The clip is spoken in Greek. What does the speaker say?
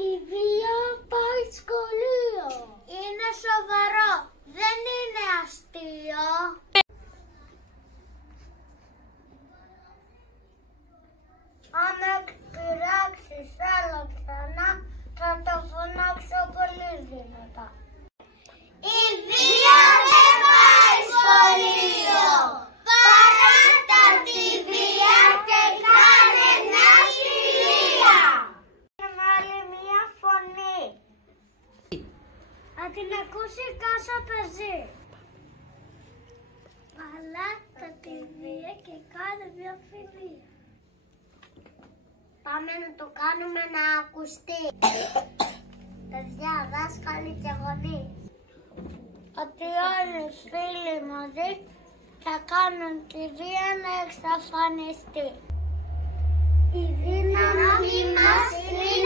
Η Βία πάει σχολείο. Είναι σοβαρό, δεν είναι αστείο. Αν εκπειράξεις άλλο ξανά, θα το φωνάξω πολύ δυνατά. Η Βία δεν πάει σχολείο. Παράτα τη βία και κάνε μια φιλία. Με άλλη μια φωνή. Αν την ακούσει κάσα παιδί. Παράτα τη βία και κάνε μια φιλία. Πάμε να το κάνουμε να ακουστεί. Παιδιά, δάσκαλοι και γονείς. Ότι όλοι οι φίλοι μαζί θα κάνουν τη βία να εξαφανιστεί. Η δύναμη μας είναι